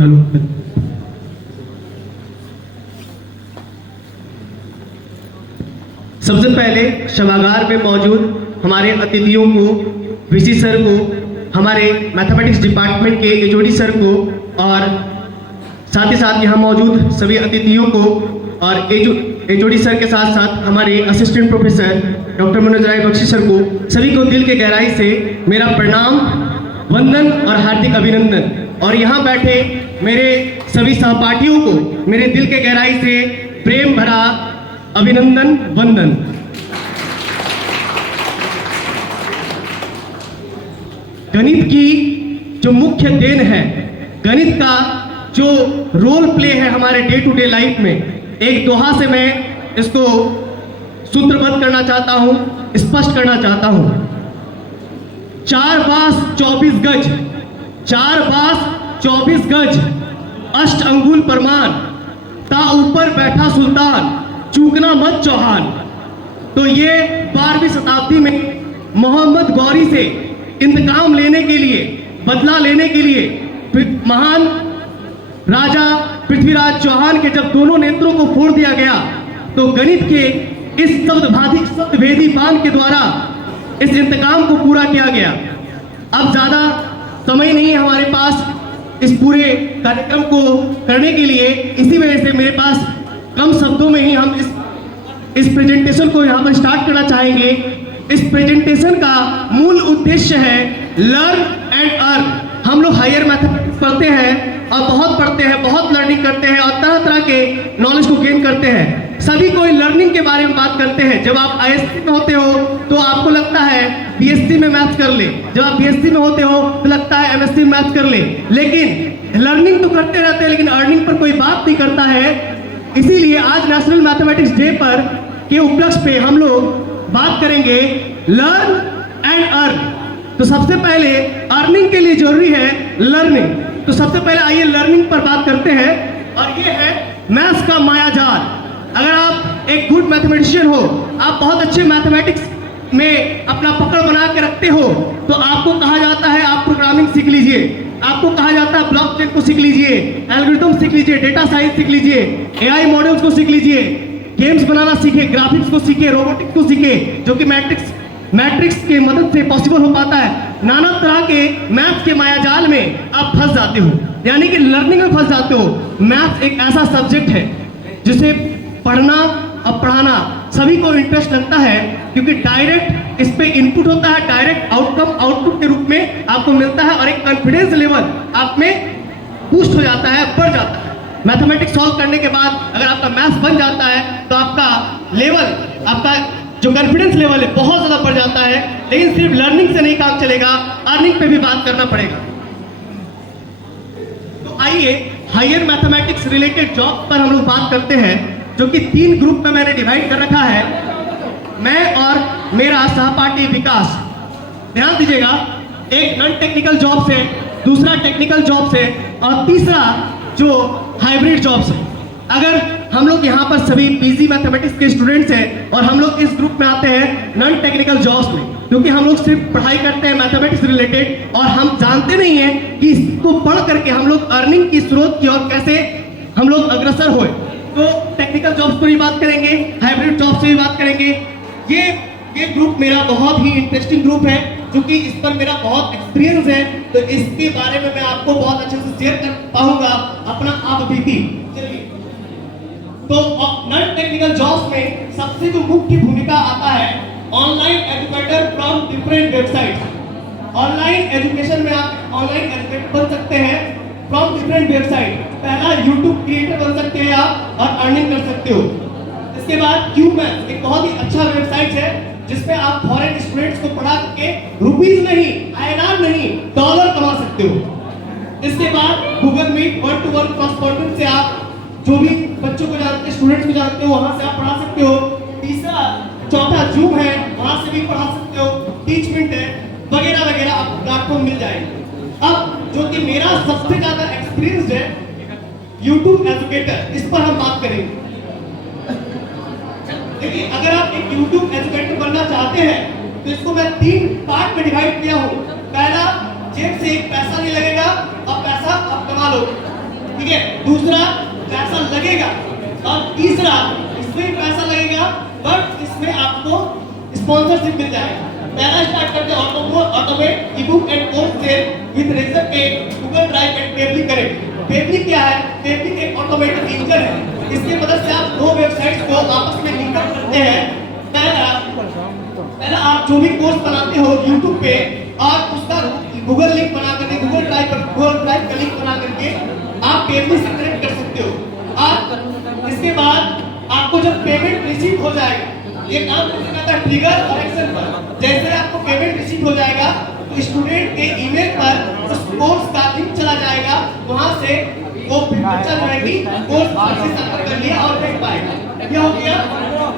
Hello. सबसे पहले सभागार में मौजूद हमारे अतिथियों को, वीसी सर को, हमारे मैथमेटिक्स डिपार्टमेंट के एचओडी सर को और साथ ही साथ यहाँ मौजूद सभी अतिथियों को और एचओडी सर के साथ साथ हमारे असिस्टेंट प्रोफेसर डॉक्टर मनोज राय बख्शी सर को, सभी को दिल के गहराई से मेरा प्रणाम, वंदन और हार्दिक अभिनंदन। और यहाँ बैठे मेरे सभी सहपाठियों को मेरे दिल के गहराई से प्रेम भरा अभिनंदन, वंदन। गणित की जो मुख्य देन है, गणित का जो रोल प्ले है हमारे डे टू डे लाइफ में, एक दोहा से मैं इसको सूत्रबद्ध करना चाहता हूं, स्पष्ट करना चाहता हूं। 4 बांस 24 गज, 4 बांस 24 गज, अष्ट अंगुल प्रमाण, ता ऊपर बैठा सुल्तान, चूकना मत चौहान। तो ये 12वीं शताब्दी में मोहम्मद गौरी से इंतकाम लेने के लिए, बदला लेने के लिए महान राजा पृथ्वीराज चौहान के जब दोनों नेत्रों को फोड़ दिया गया, तो गणित के इस शब्दभेदी बांध के द्वारा इस इंतकाम को पूरा किया गया। अब ज्यादा समय नहीं है हमारे पास इस पूरे कार्यक्रम को करने के लिए, इसी वजह से मेरे पास कम शब्दों में ही हम इस प्रेजेंटेशन को यहाँ पर स्टार्ट करना चाहेंगे। इस प्रेजेंटेशन का मूल उद्देश्य है लर्न एंड अर्न। हम लोग हायर मैथमेटिक्स पढ़ते हैं और बहुत पढ़ते हैं, बहुत लर्निंग करते हैं और तरह तरह के नॉलेज को गेन करते हैं। सभी कोई लर्निंग के बारे में बात करते हैं। जब आप आईएससी में होते हो तो आपको लगता है बीएससी में मैथ्स कर ले, जब आप बीएससी में होते हो तो लगता है एमएससी में मैथ्स कर ले। लेकिन लर्निंग तो करते रहते हैं, लेकिन अर्निंग पर कोई बात नहीं करता है। इसीलिए आज नेशनल मैथमेटिक्स डे पर के उपलक्ष्य पे हम लोग बात करेंगे लर्न एंड अर्न। तो सबसे पहले अर्निंग के लिए जरूरी है लर्निंग। तो सबसे पहले आइए लर्निंग पर बात करते हैं, और ये है मैथ्स का मायाजाल। अगर आप एक गुड मैथमेटिशियन हो, आप बहुत अच्छे मैथमेटिक्स में अपना पकड़ बना के रखते हो, तो आपको कहा जाता है आप प्रोग्रामिंग सीख लीजिए, आपको कहा जाता है ब्लॉकचेन को सीख लीजिए, एल्गोरिथम सीख लीजिए, डेटा साइंस सीख लीजिए, एआई मॉडल्स को सीख लीजिए, गेम्स बनाना सीखे, ग्राफिक्स को सीखे, रोबोटिक्स को सीखे, जो कि मैट्रिक्स के मदद से पॉसिबल हो पाता है। नाना तरह के मैथ्स के मायाजाल में आप फंस जाते हो, यानी कि लर्निंग में फंस जाते हो। मैथ्स एक ऐसा सब्जेक्ट है जिसे पढ़ना और पढ़ाना सभी को इंटरेस्ट लगता है, क्योंकि डायरेक्ट इस पे इनपुट होता है, डायरेक्ट आउटकम आउटपुट के रूप में आपको मिलता है और एक कॉन्फिडेंस लेवल आप में बूस्ट हो जाता है, बढ़ जाता है। मैथमेटिक्स सॉल्व करने के बाद अगर आपका मैथ्स बन जाता है तो आपका लेवल, आपका जो कॉन्फिडेंस लेवल है बहुत ज्यादा बढ़ जाता है। लेकिन सिर्फ लर्निंग से नहीं काम चलेगा, अर्निंग पे भी बात करना पड़ेगा। तो आइए हायर मैथमेटिक्स रिलेटेड जॉब पर हम लोग बात करते हैं, जो कि 3 ग्रुप में मैंने डिवाइड कर रखा है, मैं और मेरा सहपाठी विकास। ध्यान दीजिएगा, एक नॉन टेक्निकल जॉब से, दूसरा टेक्निकल जॉब से और तीसरा जो हाइब्रिड जॉब से। अगर हम लोग यहाँ पर सभी पीजी मैथमेटिक्स के स्टूडेंट्स हैं और हम लोग इस ग्रुप में आते हैं नॉन टेक्निकल जॉब्स में, क्योंकि हम लोग सिर्फ पढ़ाई करते हैं मैथमेटिक्स रिलेटेड और हम जानते नहीं हैं कि इसको पढ़ करके हम लोग अर्निंग की स्रोत की और कैसे हम लोग अग्रसर होए। तो टेक्निकल जॉब्स पर भी बात करेंगे, हाइब्रिड जॉब से भी बात करेंगे। ये ग्रुप मेरा बहुत ही इंटरेस्टिंग ग्रुप है, क्योंकि इस पर मेरा बहुत एक्सपीरियंस है, तो इसके बारे में मैं आपको बहुत अच्छे से शेयर कर पाऊंगा अपना आप बीती। चलिए, तो नॉन टेक्निकल जॉब्स में सबसे जो मुख्य भूमिका आता है online educator from different websites. Online education में आप ऑनलाइन एजुकेटर बन सकते हैं फ्रॉम डिफरेंट वेबसाइट। पहला यूट्यूब क्रिएटर बन सकते हैं आप और अर्निंग कर सकते हो। इसके बाद क्यूमैथ एक बहुत ही अच्छा वेबसाइट है, जिसमें आप फॉरेन स्टूडेंट्स को पढ़ा के रुपीस नहीं, आईएनआर नहीं, डॉलर कमा सकते हो। इसके बाद गूगल मीट 1-to-1 कॉरेस्पॉन्डेंस से आप जो भी बच्चों को जानते हैं, स्टूडेंट्स को जानते हो, वहां से आप पढ़ा सकते हो। चौथा जूम है, वहां से भी पढ़ा सकते हो। टीचमेंट है, वगैरह वगैरह आपको प्लेटफॉर्म मिल जाएंगे। अब जो कि मेरा सबसे ज्यादा एक्सपीरियंस है यूट्यूब एजुकेटर, इस पर हम बात करेंगे। देखिए, अगर आप एक यूट्यूब एजुकेटर बनना चाहते हैं तो इसको मैं 3 पार्ट में डिवाइड किया हूँ। पहला, जेब से एक पैसा नहीं लगेगा और पैसा आप कमा लो। ठीक है। दूसरा, पैसा लगेगा, और तीसरा, इसमें पैसा लगेगा बट इसमें आपको स्पॉन्सरशिप मिल जाएगा। पहला स्टार्ट करते हैं automate ebook and course sell with Razorpay Google Drive and Pabbly connect. Pabbly क्या है? पेबली एक ऑटोमेटेड इंजन है, इसकी मदद से आप दो वेबसाइट्स को आपस में लिंक अप करते हैं। पहला आप जो भी कोर्स बनाते हो YouTube पे, और उसका गूगल लिंक बना करके गूगल ड्राइव का लिंक बना करके आप पेबली से कनेक्ट कर सकते हो। और इसके बाद आपको जब पेमेंट रिसीव हो जाएगा, ये काम करता है ट्रिगर और एक्शन पर। जैसे आपको पेमेंट रिसीव हो जाएगा तो स्टूडेंट के ईमेल पर उस कोर्स का लिंक चला जाएगा, वहां से वो बच्चा जो है कि कोर्स अच्छे से कर लिया और देख पाएगा। ये हो गया।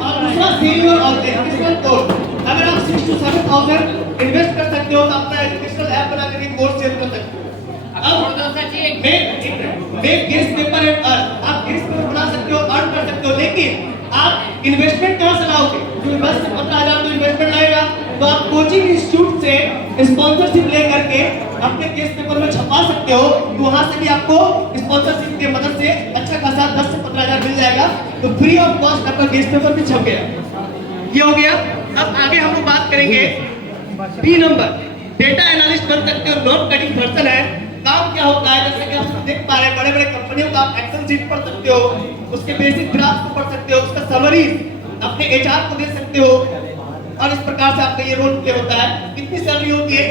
और दूसरा सीनियर और एजुकेशनल कोर्स, अगर आप 6 to 7,000 इन्वेस्ट कर सकते हो तो अपना एजुकेशनल ऐप बना करके कोर्स सेल कर सकते हो। अब make guest paper and earn, आप गेस्ट पेपर बना सकते हो, अर्न कर सकते हो, लेकिन आप इन्वेस्टमेंट कहां से लाओगे? जो 10 से 15,000 तो इन्वेस्टमेंट आएगा, तो आप कोचिंग इंस्टीट्यूट से स्पॉन्सरशिप लेकर के अपने गेस्ट पेपर में छपा सकते हो, तो वहां से भी आपको स्पॉन्सरशिप की मदद से अच्छा खासा 10 से 15,000 मिल जाएगा, तो फ्री ऑफ कॉस्ट आपका गेस्ट पेपर भी छप गया। ये हो गया। अब आगे हम लोग बात करेंगे बी नंबर, डेटा एनालिस्ट बन सकते हो, नॉन कटिंग पर्सन है। काम क्या होता है? जैसे कि आप देख पा रहे हैं, बड़े बड़े कंपनियों का आप एक्सेल शीट पढ़ सकते हो, उसके बेसिक ग्राफ को पढ़ सकते हो, उसका समरीज अपने एचआर को दे सकते हो, और इस प्रकार से आपका ये रोल प्ले होता है। कितनी सैलरी होती है?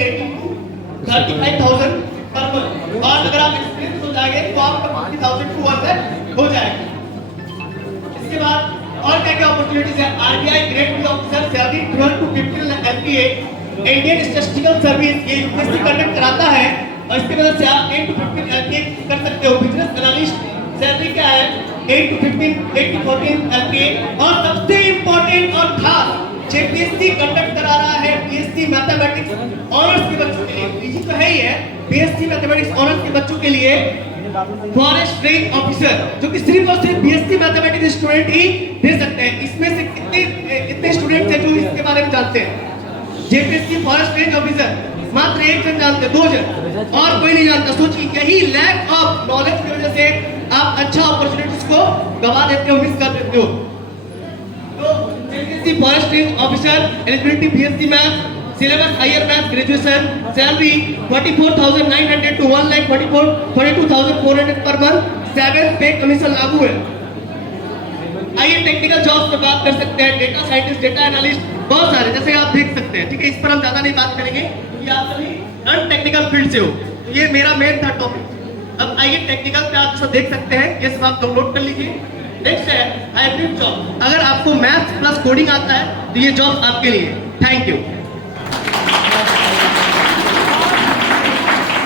35,000 पर मंथ, और अगर आप एक्सपीरियंस हो जाएंगे तो आपका 50,200 हो जाएगा। इसके बाद और क्या क्या अपॉर्चुनिटीज है? RBI grade B officer, salary 12 to 15 LPA, Indian statistical service, ये यूपीएससी कंडक्ट कराता है, और इसकी वजह से आप 8 to 15 LPA कर सकते हो। बिजनेस एनालिस्ट सैलरी क्या है? 8 to 14 LPA। और सबसे इंपॉर्टेंट और खास, जेपीएससी कंडक्ट करा रहा है बीएससी मैथमेटिक्स ऑनर्स के बच्चों के लिए, पीजी तो है ही है, बीएससी मैथमेटिक्स ऑनर्स के बच्चों के लिए फॉरेस्ट रेंज ऑफिसर, जो कि सिर्फ और सिर्फ बीएससी मैथमेटिक्स स्टूडेंट ही दे सकते हैं। इसमें से कितने स्टूडेंट हैं जो इसके बारे में जानते हैं? जेपीएससी फॉरेस्ट रेंज ऑफिसर मात्र 1 जन जानते, 2 जन, और कोई नहीं जानता। सोचिए, यही लैक ऑफ नॉलेज की वजह से आप अच्छा अपॉर्चुनिटीज को गवा देते हो, मिस कर देते हो। तो JPSC forest range officer, eligibility BSc math, syllabus higher math graduation, salary 44,900 to 1,42,400 per month, 7 पे कमीशन लागू है। आइए टेक्निकल जॉब्स पर बात कर सकते हैं। डेटा साइंटिस्ट, डेटा एनालिस्ट, बहुत सारे, जैसे आप देख सकते हैं। ठीक है, इस पर हम ज्यादा नहीं बात करेंगे, ये आप सभी नॉन टेक्निकल फील्ड से हो, तो ये मेरा मेन था टॉपिक। अब आइए टेक्निकल पे आप सब देख सकते हैं, ये सब आप डाउनलोड कर लीजिए। नेक्स्ट है हाइब्रिड जॉब। अगर आपको मैथ्स प्लस कोडिंग आता है तो ये जॉब आपके लिए। Thank you.